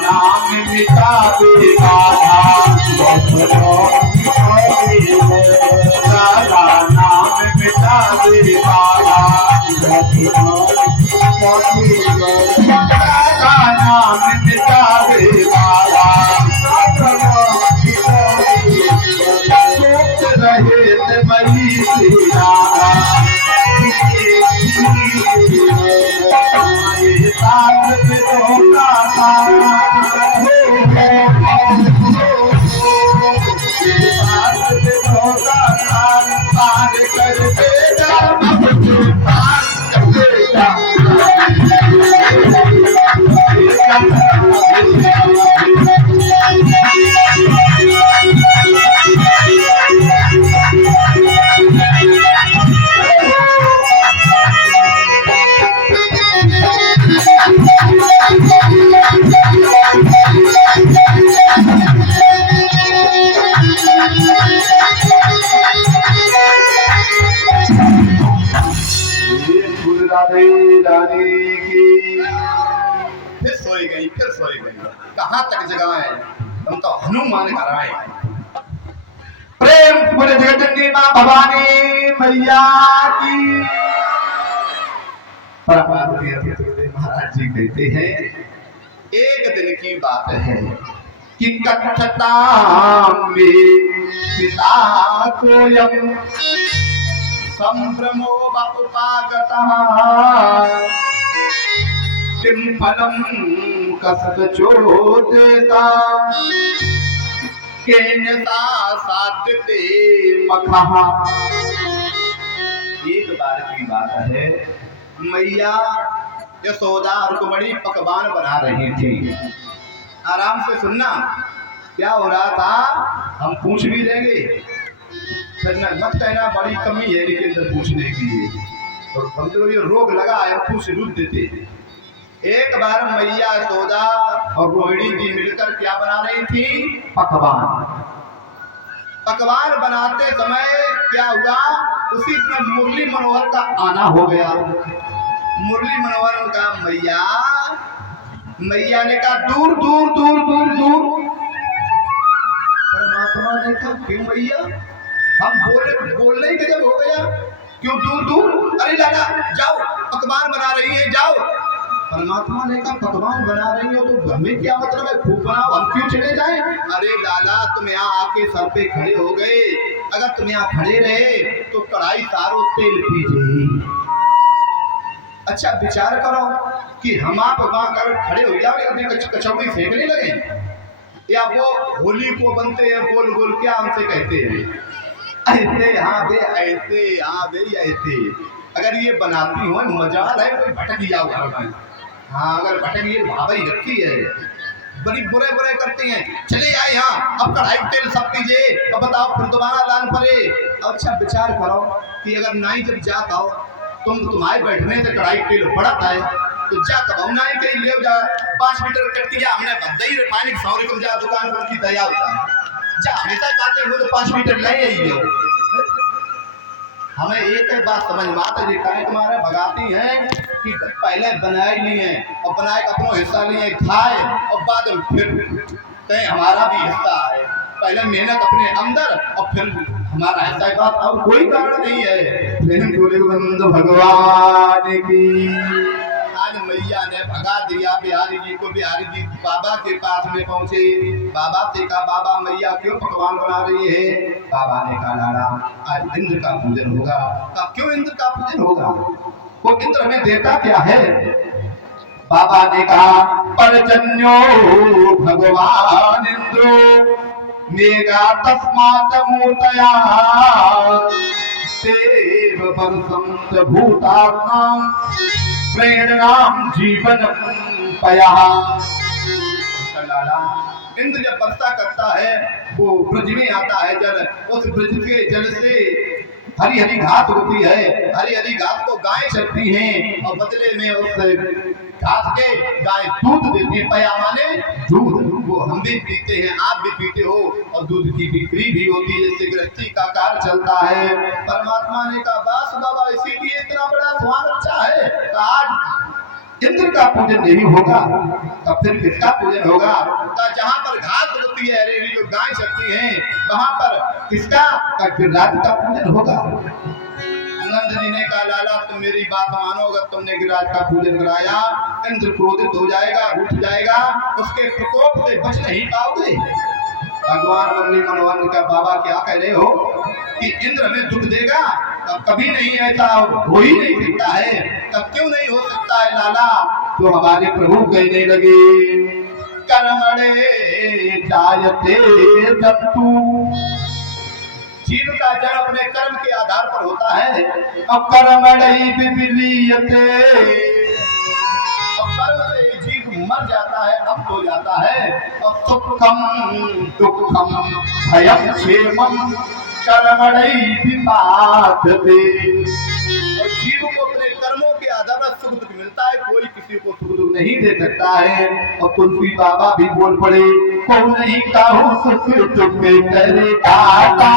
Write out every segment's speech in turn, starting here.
नाम मिटावे वाला राधा नाम मिटावे वाला राधा नाम मिटावे वाला सोच रहे थे बड़ी सीधा साथ में होता था साथ में होता था पार कर देगा पार कर देगा फिर सोई गई कहाँ तक जगाए हम तो हनुमान कराए प्रेम पूरे जगतजननी मां भवानी मैया की महाराज जी कहते हैं एक दिन की बात है कि कथता में पिता कोयम संभ्रमो उपागतः किम फलम कसचोदेता केनता साध्यते मखः। एक बार की बात है मैया यशोदा रुक्मणी पकवान बना रही थी। आराम से सुनना क्या हो रहा था हम पूछ भी देंगे फिर मत कहना बड़ी कमी है लेकिन पूछने की और हम तो ये रोग लगा है पूछ रूप देते। एक बार मैया यशोदा और रोहिणी जी मिलकर क्या बना रही थी पकवान। पकवान बनाते समय क्या हुआ उसी में मुरली मनोहर का आना हो गया। मुरली मनोहर का मैया ने कहा दूर दूर दूर दूर दूर। परमात्मा ने कहा क्यों मैया हम बोलने के जब हो गया क्यों दूर दूर। अरे लाला जाओ पकवान बना रही है जाओ। परमात्मा ने कहा पकवान बना रही हो तो हमें क्या मतलब है खूब बनाओ हम क्यों चले जाएं। अरे लाला तुम यहाँ आके सर पे खड़े हो गए अगर तुम यहाँ खड़े रहे तो कढ़ाई सारो तेल पी जाएगी। अच्छा विचार करो कि हम आप वहां कर खड़े हो जाओ कचौड़ी फेंकने लगे या वो होली को बनते हैं गोल गोल क्या हमसे कहते हैं ऐसे हाँ बे ऐसे हाँ बे ऐसे। अगर ये बनाती हो मजा है कोई भटक जाओ घर में। हाँ अगर भटक ये भाभी रखी है बड़ी बुरे बुरे करती हैं चले आए यहाँ अब कढ़ाई तेल सब पीजिए अब बताओ फिर दोबारा लान पड़े। अच्छा विचार करो कि अगर नाई जब जाता हो तुम्हारे बैठने से कढ़ाई तेल बढ़ता है तो जा तब नाई कहीं ले जा 5 मीटर कट के जा हमने बद्दई रिफाइनिंग 100 रुपये जा दुकान पर की दया होता है जा हमेशा कहते हो तो 5 मीटर ले आई हो। हमें एक बात समझ में आता है काहे तुम्हारे भगाती हैं कि पहले बनाए नहीं है और बनाए का अपना हिस्सा नहीं है खाए और बाद में फिर कहीं हमारा भी हिस्सा है। पहले मेहनत अपने अंदर और फिर हमारा हिस्सा है। बात और कोई कारण नहीं है। लेकिन गोविंद भगवान की आज मैया ने भगा दिया बिहारी जी को। बिहारी जी बाबा के पास में पहुंचे बाबा से कहा बाबा मैया क्यों पकवान बना रही है। बाबा ने कहा लाला आज इंद्र का पूजन होगा। कहा क्यों इंद्र का पूजन होगा वो इंद्र हमें देता क्या है। बाबा ने कहा परजन्यो भगवान इंद्रो मेगा तस्मात् मूर्तया देव वर्षं भूतात्मा प्रेरणाम जीवन पया। इंद्र जब वर्षा करता है वो ब्रज में आता है जल उस ब्रज के जल से हरी हरी घास होती है। हरी हरी घास को गाय चलती हैं और बदले में उस घास के गाय दूध देती है। पया माने दूध वो हम भी पीते हैं आप भी पीते हो और दूध की बिक्री भी होती है इससे गृहस्थी का कार्य चलता है। परमात्मा ने कहा बस बाबा इसीलिए इतना बड़ा स्वाद अच्छा है। आज इंद्र का पूजन नहीं होगा तब फिर किसका पूजन होगा? जहां पर घास होती है, हरी जो गाय चलती है, वहां पर किसका? गिरिराज का पूजन होगा। नंद जी ने कहा, लाला तुम मेरी बात मानो, अगर तुमने गिरिराज का पूजन कराया इंद्र क्रोधित हो जाएगा, उठ जाएगा, उसके प्रकोप से बच नहीं पाओगे। भगवान मुरली मनोहर का, बाबा क्या कह रहे हो कि इंद्र हमें दुख देगा? कभी नहीं, ऐसा हो ही नहीं सकता है। तब क्यों नहीं हो सकता है लाला? तो हमारे प्रभु कहने लगे, कर्मणे जायते जन्तु, जीव का जन्म अपने कर्म के आधार पर होता है। अब कर्मणे विलीयते, कर्म से जीव मर जाता है, अंत हो जाता है। और सुखम दुखम भयम क्षेमम कर्मणे विपादते, और जीव को अपने कर्मों के आधार पर सुख दुख मिलता है, कोई किसी को सुख दुख नहीं दे सकता है। और तुलसी बाबा भी बोल पड़े, को नहीं काहू सुख दुख करे दाता,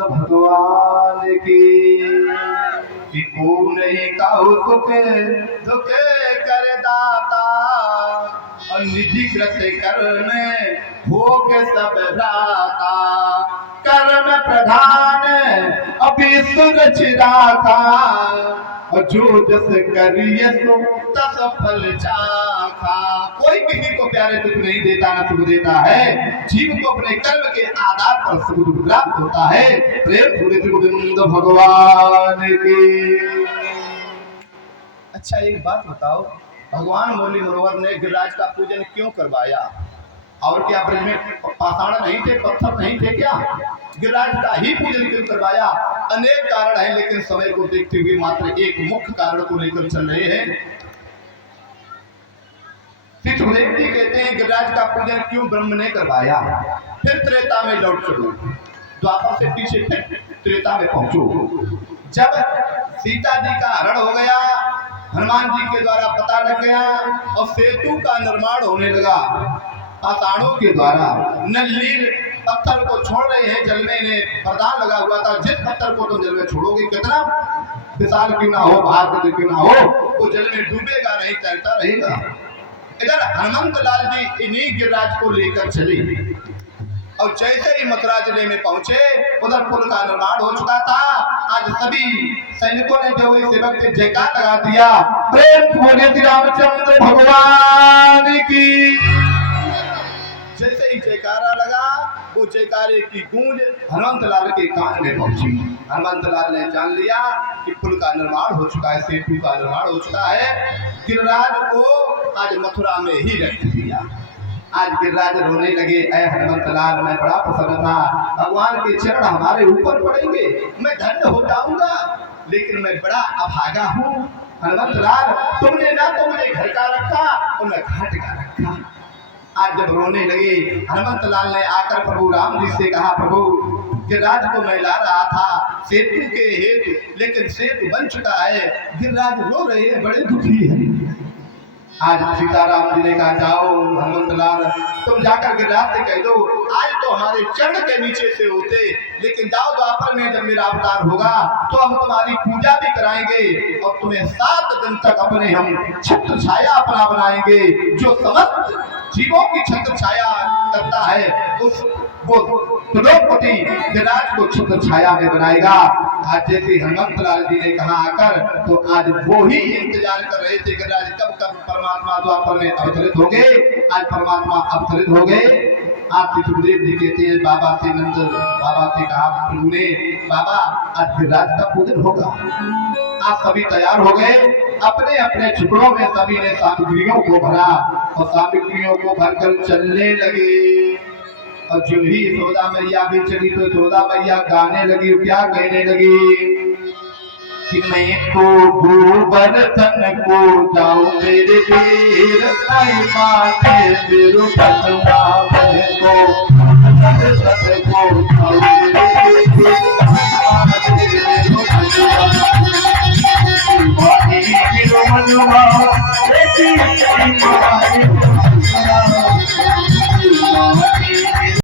भगवान की को नहीं काहू सुखे दुखे कर दाता, और निधि कृत कर्म भोग सब भ्राता, कर्म प्रधान अभी सुरच राखा, और जो जस करिए सो तस फल चाखा। कोई किसी को प्यारे दुख नहीं देता, न सुख देता है। जीव को अपने कर्म के आधार पर सुख दुख प्राप्त होता है। प्रेम पूरे गोविंद भगवान की। अच्छा एक बात बताओ, भगवान मुरली मनोहर ने गिरिराज का पूजन क्यों करवाया? और क्या ब्रज में पाषाण नहीं थे, पत्थर नहीं थे क्या? गिरिराज का ही पूजन क्यों करवाया? अनेक कारण हैं, लेकिन समय को देखते हुए मात्र एक मुख्य कारण को लेकर चल रहे हैं। सुखदेव जी कहते हैं गिरिराज का पूजन क्यों ब्रह्म ने करवाया? फिर त्रेता में लौट चलो, द्वापर से पीछे फिर त्रेता में पहुंचो। जब सीता जी का हरण हो गया, हनुमान जी के द्वारा पता लग गया और सेतु का निर्माण होने लगा पाषाणों के द्वारा। नलील पत्थर को छोड़ रहे हैं, जल में ने वरदान लगा हुआ था, जिस पत्थर को तुम जल में छोड़ोगे, कितना विशाल क्यों ना हो, भार क्यों ना हो, वो जल में डूबेगा नहीं, तैरता रहेगा। इधर हनुमंत लाल जी इन्हीं गिरिराज को लेकर चले और जैसे ही मथुरा जिले में पहुंचे, उधर पुल का निर्माण हो चुका था। आज सभी सैनिकों ने जो सेवक से जयकार लगा दिया, प्रेम बोले श्री रामचंद्र भगवान की। जैसे ही जयकारा लगा, वो जयकारे की गूंज हनुमंत लाल के कान में पहुंची। हनुमंत लाल ने जान लिया कि पुल का निर्माण हो चुका है, सेतु का निर्माण हो चुका है। गिरिराज को आज मथुरा में ही रख दिया। आज गिरिराज रोने लगे, ऐ हनुमंत लाल मैं बड़ा प्रसन्न था, भगवान के चरण हमारे ऊपर पड़ेंगे, मैं धन्य हो जाऊंगा, लेकिन मैं बड़ा अभागा हूँ। हनुमंत लाल, तुमने ना तो मुझे घर का रखा और न घाट का रखा। आज जब रोने लगे, हनुमंत लाल ने आकर प्रभु राम जी से कहा, प्रभु गिरिराज को मैं ला रहा था सेतु के हेतु, लेकिन सेतु बन चुका है, गिरिराज रो रहे हैं, बड़े दुखी है। आज सीताराम जी ने कहा जाओ हनुमंत लाल तुम जाकर गिरिराज से कह दो आज तो हमारे चरण के नीचे से होते, लेकिन जाओ द्वापर में जब मेरा अवतार होगा तो हम तुम्हारी पूजा भी कराएंगे और तुम्हें 7 दिन तक अपने हम छत्र छाया अपना बनाएंगे। जो समस्त जीवों की छत्र छाया करता है उस वो द्रौपदी गिरिराज को छत्र छाया में बनाएगा। आज जैसे हनुमंत लाल जी ने कहा आकर तो आज वो ही इंतजार कर रहे थे गिरिराज कब परमात्मा द्वापर में अवतरित हो गए। आज परमात्मा अवतरित हो गए। आज सुखदेव जी कहते हैं बाबा से नंद बाबा से कहा प्रभु ने बाबा आज गिरिराज का पूजन होगा। आज सभी तैयार हो गए, अपने अपने टुकड़ों में सभी ने सामग्रियों को भरा और सामग्रियों को भरकर चलने लगे। और जो ही यशोदा मैया भी चली तो यशोदा मैया गाने लगी, क्या कहने लगी कि मैं तो गोवर्धन को जाऊं मेरे वीर आई माते मेरू बनवा को